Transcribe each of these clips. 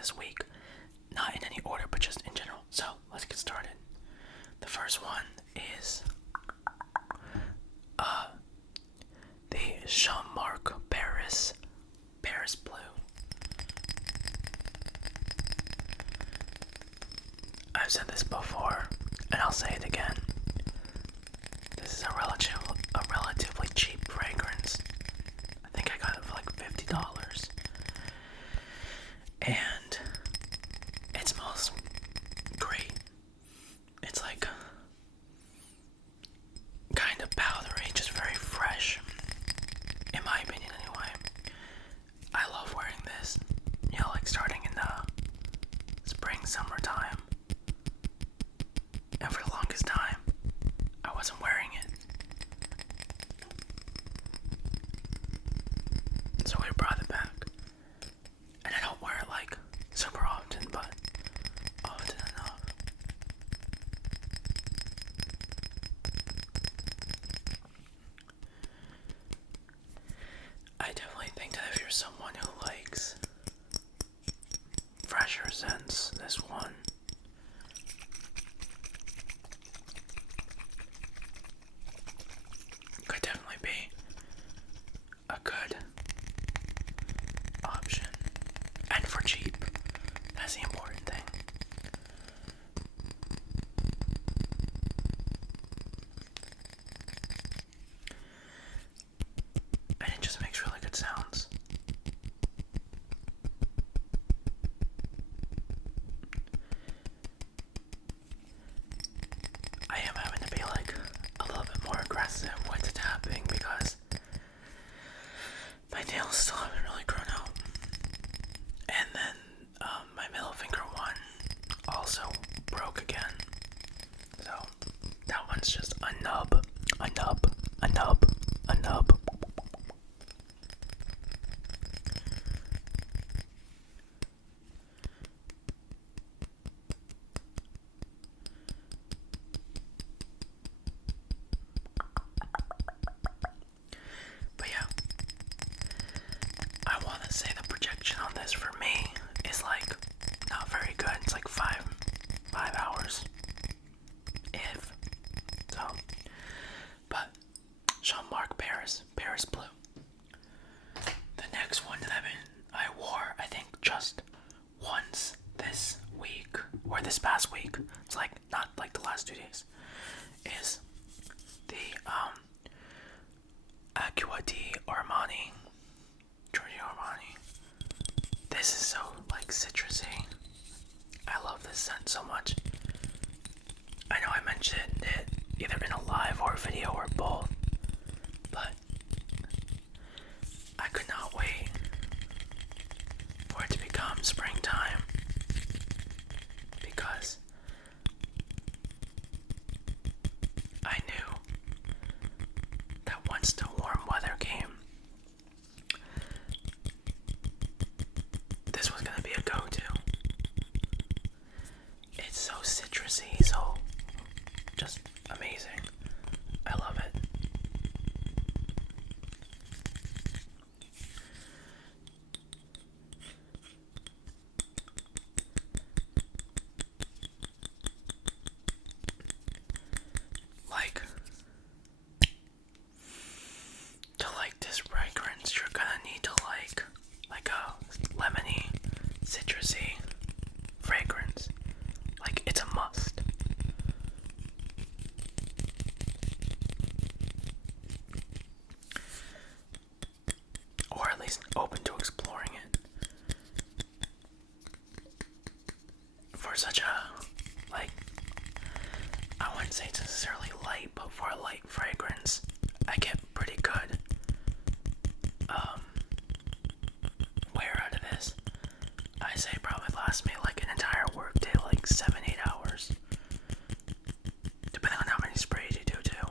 this week. Not in any order, but just in general. So, let's get started. The first one is the Jean-Marc Paris Blue. I've said this before, and I'll say it again. This is a relatively cheap fragrance. I think I got it for like $50. And it smells great. It's like kind of powdery, just very fresh. In my opinion, anyway. I love wearing this. Like starting in the spring, summertime. And for the longest time, I wasn't wearing it. So we brought it back. And I don't wear it like super often, but often enough. I definitely think that if you're someone who likes fresher scents, this one could definitely be a good option. And for cheap. That's the important thing. And it just makes really good sounds. I am having to be like a little bit more aggressive with the tapping because my nails still haven't really grown out. And then my middle finger one also broke again. So that one's just a nub. But yeah, I want to say the projection on this for me is like not very good. It's like 5 hours, if so. But Jean-Marc Paris Blue. The next one that I wore, I think just once this week or this past week. It's like not like the last 2 days. Is the Acqua di Armani. Giorgio Armani. This is so like citrusy. I love this scent so much. I know I mentioned it either in a live or video or both, but I could not wait for it to become springtime because I knew that once the warm weather came, this was gonna be a go-to. It's so citrusy, so just amazing. I love it. Like, to like this fragrance, you're gonna need to like a lemony, citrusy fragrance. Like, it's a must. Or at least open to exploring it. For such a, like, I wouldn't say it's necessarily light, but for a light fragrance, I get pretty good wear out of this. I say it probably lasts me like an entire work day, like 7-8 hours. Depending on how many sprays you do too.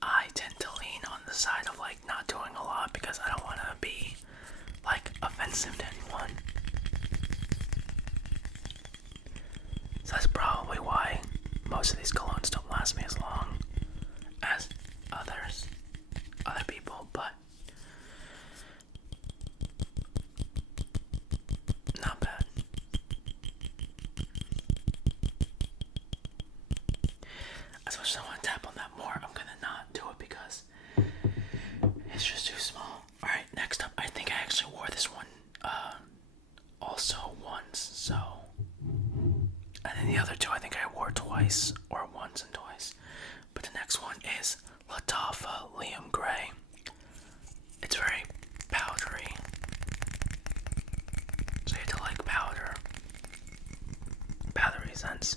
I tend to lean on the side of like not doing a lot because I don't want to be like offensive to anyone. So that's probably why most of these colognes don't last me as long as other people, but not bad. twice, or once and twice. But the next one is Latafa Liam Gray. It's very powdery, so you have to like powdery scents.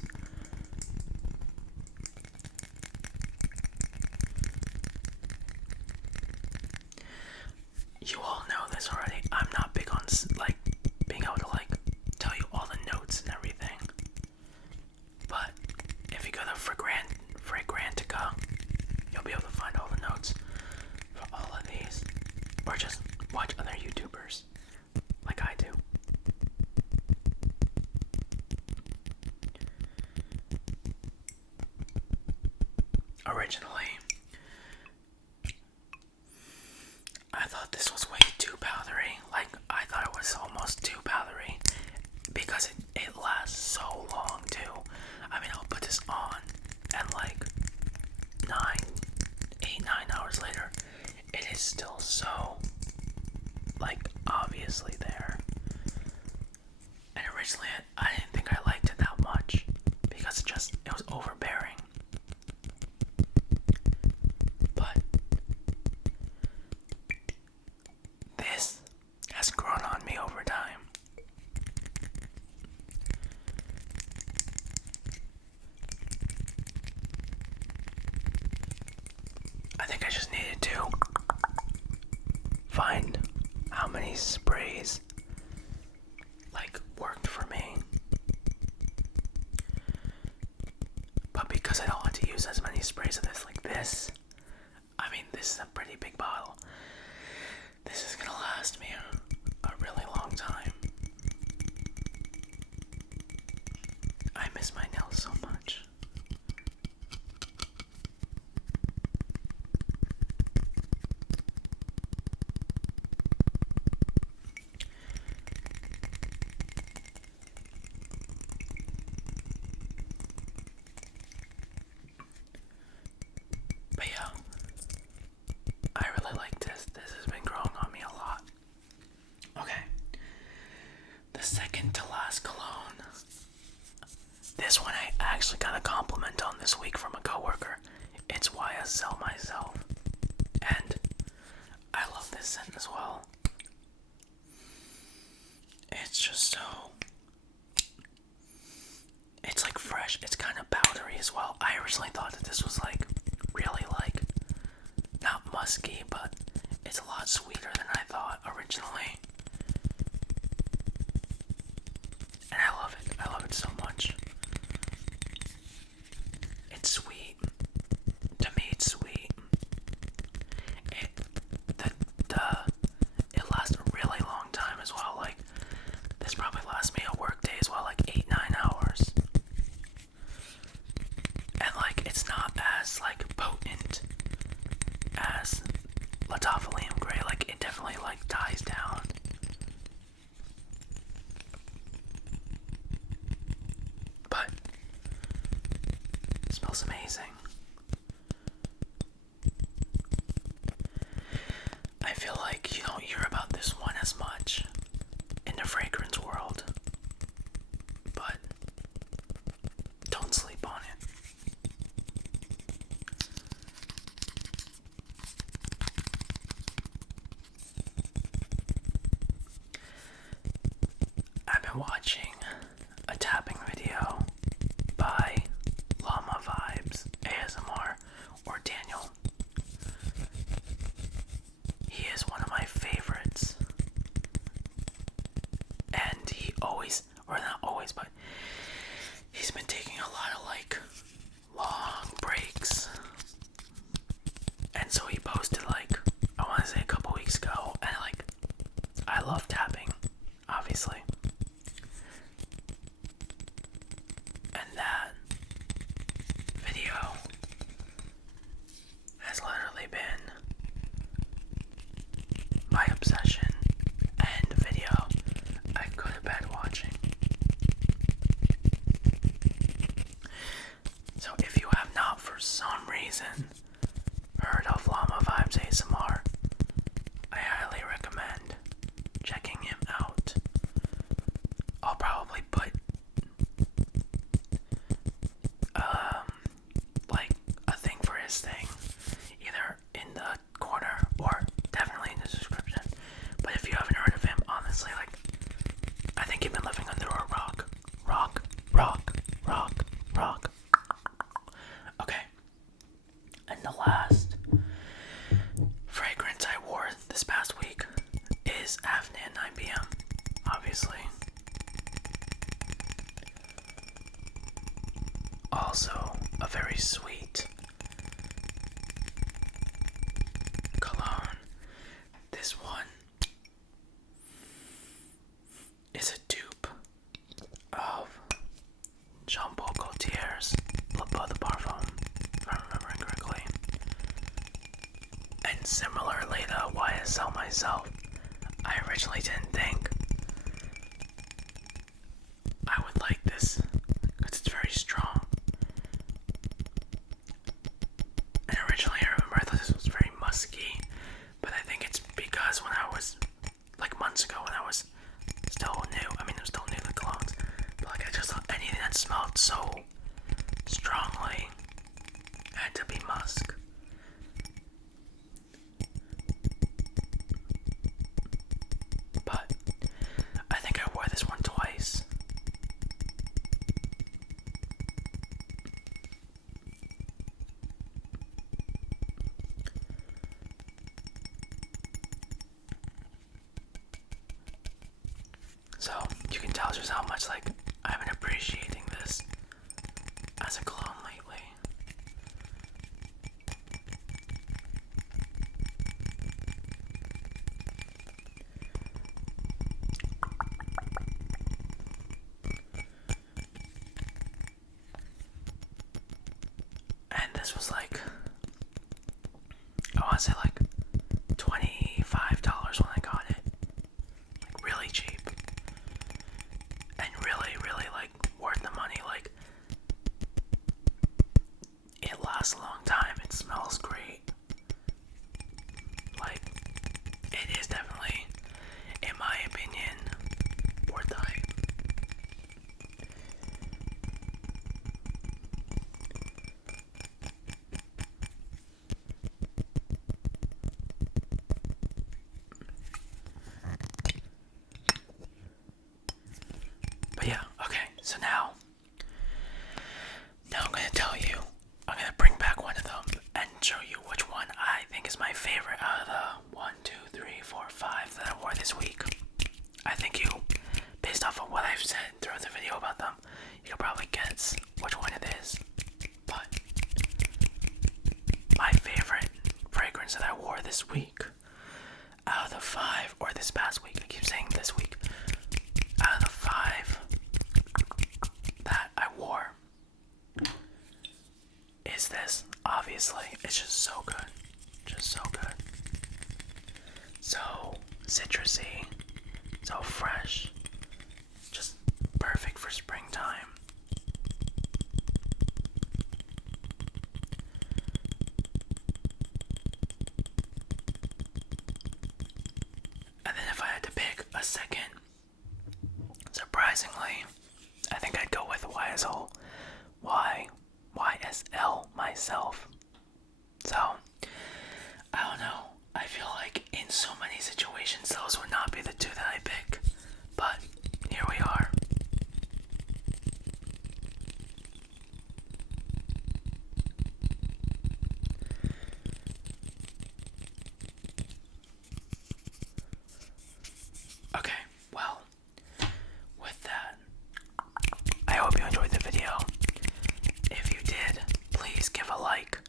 You all know this already. I'm not big on like being able to like tell you all the notes and everything. But if you go to Fragrantica, you'll be able to find all the notes for all of these. Or just watch other YouTubers like I do. Originally, I thought this was way too powdery. Like, I thought it was almost too powdery because it lasts so long too. I mean, I'll put this on and like 9 hours later, it is still so like obviously there. And originally I didn't think I liked it that much because it was overbearing. But this has grown on me over time. I think I just needed to find how many sprays like worked for me. But because I don't want to use as many sprays of this like this, I mean, this is a pretty big bottle. This is gonna last me a really long time. I miss my nails so much. But yeah, I really like this. This has been growing on me a lot. Okay, the second to last cologne. This one I actually got a compliment on this week from a coworker. It's YSL myself. And I love this scent as well. It's just so... It's like fresh. It's kind of powdery as well. I originally thought that this was like really like not musky, but it's a lot sweeter than I thought originally. And I love it. I love it so much. It's sweet. To me, it's sweet. It lasts a really long time as well. Like, this probably lasts me a work day as well, like 8-9 hours. And like, it's not as like potent as Latafalium Gray. Like, it definitely like dies down. But it smells amazing. I feel like you don't hear about this one as much in the fragrance world, but don't sleep on it. I've been watching a tapping video by Llama Vibes ASMR, or Daniel. He is one of my favorites. And he always, or not always, but he's been taking a lot of like long breaks. And so he posted like, I want to say a couple weeks ago, and like, I love tapping, obviously. And that video has literally been my obsession and video I go to bed watching. So if you have not for some reason heard of Llama Vibes ASMR, I obviously. Also, a very sweet cologne. This one is a dupe of Jean-Paul Gaultier's Le Beau de Parfum, if I'm remembering correctly. And similarly to YSL myself, I originally didn't think I would like this because it's very strong. And originally I remember I thought this was very musky, but I think it's because when I was, like months ago when I was still new, I mean I'm still new to colognes, but like I just thought anything that smelled so strongly had to be musk. But I think I wore this one twice. So you can tell just how much like I've been appreciating this as a cologne lately. And this was like, I want to say like $25 when I got it. Like really cheap. And really like worth the money. Like it lasts a long time. It smells great. Like it is definitely, in my opinion, worth the hype. But yeah, okay, so now I'm gonna tell you, I'm gonna bring back one of them and show you which one I think is my favorite out of the 1, 2, 3, 4, 5 that I wore this week. I think you, based off of what I've said throughout the video about them, you can probably guess which one it is. But my favorite fragrance that I wore this week, out of the 5, or this past week, I keep saying this week, out of the 5 that I wore, is this. Obviously, it's just so good. Just so good. So citrusy, so fresh, just perfect for springtime. And then if I had to pick a second, surprisingly, I think I'd go with YSL myself. So, I don't know. I feel like in so many situations those would not be the two that I pick. But here we are. Okay, well, with that, I hope you enjoyed the video. If you did, please give a like,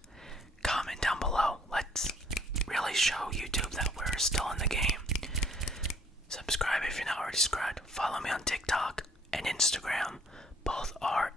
comment down below. Let's really show YouTube that we're still in the game. Subscribe if you're not already subscribed. Follow me on TikTok and Instagram. Both are